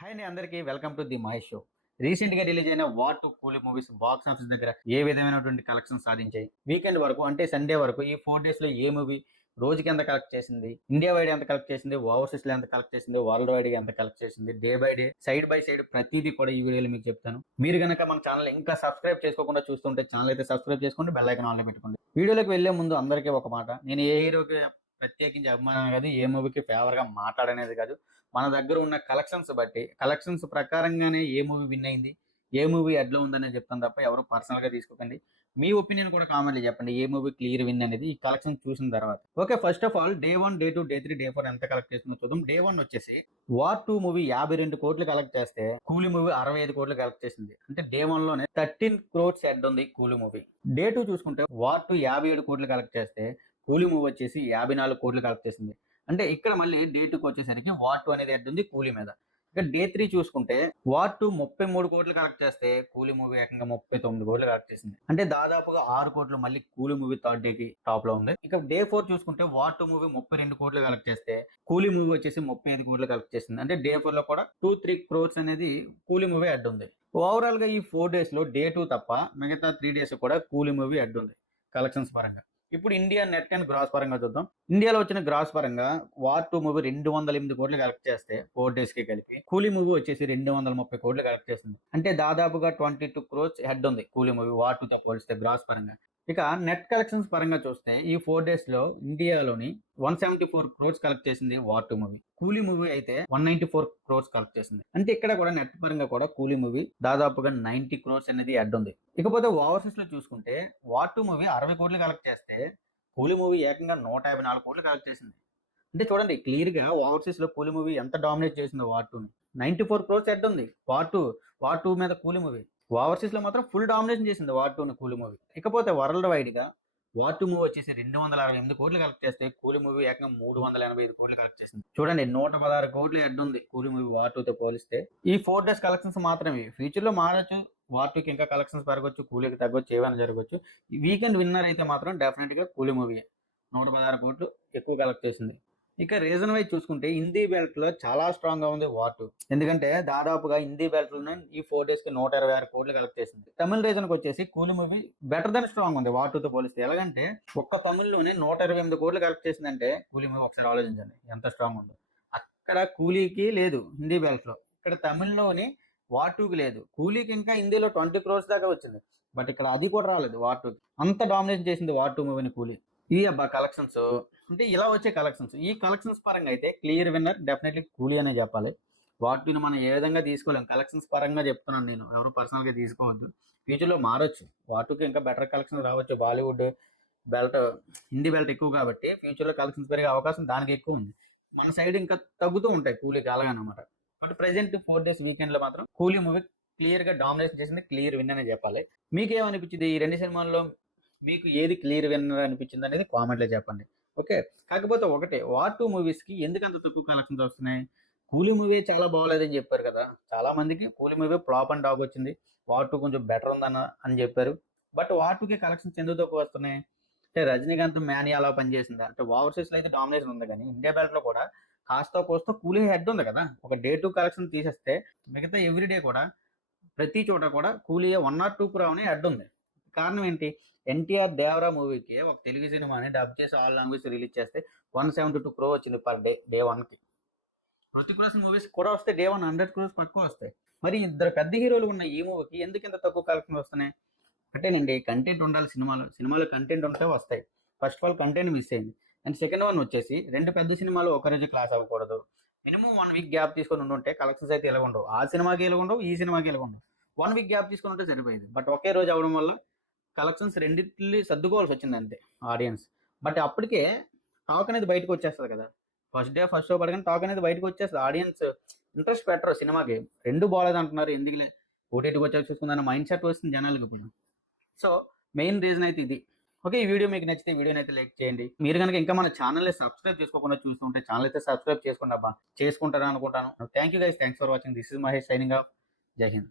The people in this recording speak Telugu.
హాయ్ అండి అందరికీ. Welcome to the Mahesh show రీసెంట్గా రిలీజ్ అయిన war two Coolie movies box office దగ్గర ఏ విధమైనటువంటి కలెక్షన్ సాధించాయి? వీకెండ్ వరకు అంటే సండే వరకు ఈ ఫోర్ డేస్లో ఏ మూవీ రోజుకి ఎంత కలెక్ట్ చేసింది? ఇండియా వైడ్ ఎంత కలెక్ట్ చేసింది? ఓవర్సీస్లో ఎంత కలెక్ట్ చేసింది? వరల్డ్ వైడ్ ఎంత కలెక్ట్ చేసింది? Day by day side by side ప్రతిదీ కూడా ఈ వీడియోలో మీకు చెప్తాను. మీరు గనక మన ఛానల్ ఇంకా సబ్స్క్రైబ్ చేసుకోకుండా చూస్తుంటే ఛానల్ అయితే సబ్స్క్రైబ్ చేసుకోండి బెల్ ఐకాన్ ఆన్లో పెట్టుకోండి. వీడియోలోకి వెళ్ళే ముందు అందరికీ ఒక మాట. నేను ఏ హీరోకి ప్రత్యేకించి అభిమానం కాదు ఏ మూవీకి ఫేవర్గా మాట్లాడనేది కాదు. మన దగ్గర ఉన్న కలెక్షన్స్ బట్టి కలెక్షన్స్ ప్రకారంగానే ఏ మూవీ విన్ అయింది ఏ మూవీ ఎడ్లో ఉందనే చెప్తాను తప్ప ఎవరు పర్సనల్గా తీసుకోకండి. మీ ఒపీనియన్ కూడా కామెంట్లో చెప్పండి ఏ మూవీ క్లియర్ విన్ అనేది ఈ కలెక్షన్ చూసిన తర్వాత. Okay first of all day one day two day three day four ఎంత కలెక్ట్ చేస్తుందో చూద్దాం. డే వన్ వచ్చేసి వార్ టూ మూవీ యాభై రెండు కోట్లు కలెక్ట్ చేస్తే కూలీ మూవీ అరవై ఐదు కోట్లు కలెక్ట్ చేసింది. అంటే డే వన్లోనే థర్టీన్ క్రోడ్స్ హెడ్ ఉంది కూలీ మూవీ. డే టూ చూసుకుంటే వార్ టూ యాభై ఏడు కోట్లు కలెక్ట్ చేస్తే కూలీ మూవీ వచ్చేసి యాభై నాలుగు కోట్లు కలెక్ట్ చేసింది. అంటే ఇక్కడ మళ్ళీ డే టూకి వచ్చేసరికి వార్ టూ అనేది హెడ్ ఉంది కూలీ మీద. ఇక డే త్రీ చూసుకుంటే వార్ టూ ముప్పై మూడు కోట్లు కలెక్ట్ చేస్తే కూలీ మూవీ ఏకంగా ముప్పై తొమ్మిది కోట్లు కలెక్ట్ చేసింది. అంటే దాదాపుగా ఆరు కోట్లు మళ్ళీ కూలీ మూవీ థర్డ్ డే కి టాప్లో ఉంది. ఇక డే ఫోర్ చూసుకుంటే వార్ టూ మూవీ ముప్పై రెండు కోట్లు కలెక్ట్ చేస్తే కూలీ మూవీ వచ్చేసి ముప్పై ఐదు కోట్లు కలెక్ట్ చేసింది. అంటే డే ఫోర్లో కూడా టూ త్రీ క్రోర్స్ అనేది కూలీ మూవీ అడ్డు ఉంది. ఓవరాల్గా ఈ ఫోర్ డేస్లో డే టూ తప్ప మిగతా త్రీ డేస్ కూడా కూలీ మూవీ అడ్డు ఉంది. కలెక్షన్స్ పరంగా. ఇప్పుడు ఇండియా నెట్ అండ్ గ్రాస్ పరంగా చూద్దాం. ఇండియాలో వచ్చిన గ్రాస్ పరంగా వార్ టూ మూవీ రెండు వందల ఎనిమిది కోట్లు కలెక్ట్ చేస్తే ఫోర్ డేస్కి కలిపి కూలీ మూవీ వచ్చేసి రెండు వందల ముప్పై కోట్లు కలెక్ట్ చేస్తుంది. అంటే దాదాపుగా ట్వంటీ టూ క్రోర్స్ హెడ్ ఉంది కూలీ మూవీ వార్ టూ తో పోలిస్తే గ్రాస్ పరంగా. ఇక నెట్ కలెక్షన్స్ పరంగా చూస్తే ఈ ఫోర్ డేస్లో ఇండియాలోని one seventy four crores collect చేసింది war two movie Coolie movie అయితే one ninety four crores collect చేసింది. అంటే ఇక్కడ కూడా నెట్ పరంగా కూడా కూలీ మూవీ దాదాపుగా నైన్టీ క్రోర్స్ అనేది అడ్డు ఉంది. ఇకపోతే ఓవర్సీస్లో చూసుకుంటే వార్ టూ మూవీ అరవై కోట్లు కలెక్ట్ చేస్తే కూలీ మూవీ ఏకంగా నూట యాభై నాలుగు కోట్లు కలెక్ట్ చేసింది. అంటే చూడండి క్లియర్గా ఓవర్సీస్లో కూలీ మూవీ ఎంత డామినేట్ చేసిందో war two ninety four crores head ఉంది. వార్ టూ వార్ టూ మీద కూలీ మూవీ ఓవర్సీస్లో మాత్రం ఫుల్ డామినేషన్ చేసింది వార్ టూ కూలి మూవీ. ఇకపోతే వరల్డ్ వైడ్గా వార్ టూ మూవీ వచ్చేసి రెండు వందల అరవై ఎనిమిది కోట్లు కలెక్ట్ చేస్తే కూలి మూవీ ఏకంగా మూడు వందల ఎనభై ఐదు కోట్లు కలెక్ట్ చేసింది. చూడండి నూట పదహారు కోట్లు ఎడ్ ఉంది కూలి మూవీ వార్ టూ తో పోలిస్తే. ఈ ఫోర్ డేస్ కలెక్షన్స్ మాత్రమే. ఫ్యూచర్లో మారచ్చు వార్ టూకి ఇంకా కలెక్షన్స్ పెరగచ్చు కూలీకి తగ్గొచ్చు ఏమైనా జరగచ్చు. వీకెండ్ విన్నర్ అయితే మాత్రం డెఫినెట్గా మూవీ నూట పదహారు కోట్లు ఎక్కువ కలెక్ట్ చేసింది. ఇక రీజన్ వైజ్ చూసుకుంటే హిందీ బెల్ట్లో చాలా స్ట్రాంగ్గా ఉంది వాటు ఎందుకంటే దాదాపుగా హిందీ బెల్ట్లో ఈ ఫోర్ డేస్కి నూట ఇరవై ఆరు కోట్లు కలెక్ట్ చేసింది. తమిళ రీజన్కి వచ్చేసి కూలి మూవీ బెటర్ దెన్ స్ట్రాంగ్ ఉంది వాటుతో పోలిస్తే. ఎలాగంటే ఒక్క తమిళ్ళోనే నూట ఇరవై ఎనిమిది కోట్లు కలెక్ట్ చేసిందంటే కూలీ మూవీ ఒకసారి ఆలోచించండి ఎంత స్ట్రాంగ్ ఉందో. అక్కడ కూలీకి లేదు హిందీ బెల్ట్లో. ఇక్కడ తమిళ్ళోని వాటుకి టూకి లేదు. కూలీకి ఇంకా హిందీలో ట్వంటీ క్రోర్స్ దాకా వచ్చింది. బట్ ఇక్కడ అది కూడా రాలేదు వార్ అంత డామినేషన్ చేసింది వాటు టూ మూవీని కూలీ. ఈ అబ్బా కలెక్షన్స్ అంటే ఇలా వచ్చే కలెక్షన్స్ ఈ కలెక్షన్స్ పరంగా అయితే క్లియర్ విన్నర్ డెఫినెట్లీ కూలీ అనే చెప్పాలి. వాటిని మనం ఏ విధంగా తీసుకోలేం. కలెక్షన్స్ పరంగా చెప్తున్నాను నేను. ఎవరు పర్సనల్గా తీసుకోవద్దు. ఫ్యూచర్లో మారొచ్చు. వాటికి ఇంకా బెటర్ కలెక్షన్ రావచ్చు. బాలీవుడ్ బెల్ట్ హిందీ బెల్ట్ ఎక్కువ కాబట్టి ఫ్యూచర్లో కలెక్షన్స్ పెరిగే అవకాశం దానికి ఎక్కువ ఉంది. మన సైడ్ ఇంకా తగ్గుతూ ఉంటాయి కూలీకి అలాగనమాట బట్ ప్రెసెంట్ ఫోర్ డేస్ వీకెండ్లో మాత్రం కూలీ మూవీ క్లియర్గా డామినేషన్ చేసింది క్లియర్ విన్ అనే చెప్పాలి. మీకేమనిపించింది? ఈ రెండు సినిమాల్లో మీకు ఏది క్లియర్ విన్నర్ అనిపించింది అనేది కామెంట్లో చెప్పండి. ఓకే? కాకపోతే ఒకటే వార్ టూ మూవీస్కి ఎందుకు అంత తక్కువ కలెక్షన్స్ వస్తున్నాయి? కూలీ మూవీ చాలా బాగోలేదని చెప్పారు కదా? చాలా మందికి Coolie movie flop and talk వచ్చింది. వార్ టూ కొంచెం బెటర్ ఉందన్న అని చెప్పారు. బట్ వార్ టూకి కలెక్షన్స్ ఎందుకు తక్కువ వస్తున్నాయి? అంటే రజనీకాంత్ మ్యాని అలా పనిచేసింది? అంటే ఓవర్సీస్లో అయితే డామినేషన్ ఉంది కానీ ఇండియా బ్యాట్లో కూడా కాస్త కోస్త కూలీ హెడ్ ఉంది కదా? ఒక డే టూ కలెక్షన్ తీసేస్తే మిగతా ఎవ్రీడే కూడా ప్రతి చోట కూడా కూలీ వన్ ఆర్ టూ రావని హెడ్ ఉంది. కారణం ఏంటి? ఎన్టీఆర్ దేవరా మూవీకి ఒక తెలుగు సినిమాని డబ్ చేసి ఆల్ లాంగ్వేజ్ రిలీజ్ చేస్తే వన్ సెవెంటీ టూ క్రో వచ్చింది పర్ డే డే వన్కి. హృతిక్ రోషన్ మూవీస్ కూడా వస్తే డే వన్ హండ్రెడ్ క్రోస్ తక్కువ వస్తాయి. మరి ఇద్దరు పెద్ద హీరోలు ఉన్న ఈ మూవీకి ఎందుకు ఇంత తక్కువ కలెక్షన్ వస్తున్నాయి? అంటేనండి కంటెంట్ ఉండాలి సినిమాలో సినిమాలో కంటెంట్ ఉంటే వస్తాయి. First of all content miss అయింది. అండ్ సెకండ్ వన్ వచ్చేసి రెండు పెద్ద సినిమాలు ఒక రోజు క్లాస్ అవ్వకూడదు. మినిమం వన్ వీక్ గ్యాప్ తీసుకొని ఉంటే కలెక్షన్స్ అయితే ఎలా ఉండవు ఆ సినిమాకి ఎలా ఉండవు ఈ సినిమాకి ఎలా ఉండవు వన్ వీక్ గ్యాప్ తీసుకొని ఉంటే సరిపోయేది. బట్ ఒకే రోజు అవడం వల్ల కలెక్షన్స్ రెండింటిని సర్దుకోవాల్సి వచ్చింది అంతే ఆడియన్స్. బట్ అప్పటికే టాక్ అనేది బయటకు వచ్చేస్తుంది కదా. ఫస్ట్ డే ఫస్ట్ షో పడగానే టాక్ అనేది బయటకు వచ్చేస్తుంది ఆడియన్స్ ఇంట్రెస్ట్ పెట్టరు సినిమాకి. రెండు బాగాలేదు అంటున్నారు ఎందుకులే? ఓటీటీకి వచ్చాక చూసుకుందాం మైండ్ సెట్ వస్తుంది జనాలకు ఇప్పుడు. సో మెయిన్ రీజన్ అయితే ఇది. ఓకే ఈ వీడియో మీకు నచ్చితే వీడియోని అయితే లైక్ చేయండి. మీరు కనుక ఇంకా మన ఛానల్ని సబ్స్క్రైబ్ చేసుకోకుండా చూస్తుంటే ఛానల్ అయితే సబ్స్క్రైబ్ చేసుకోండి అబ్బా. చేసుకుంటారా అనుకుంటాను. Thank you guys. Thanks for watching. This is Mahesh signing off. Jai Hind.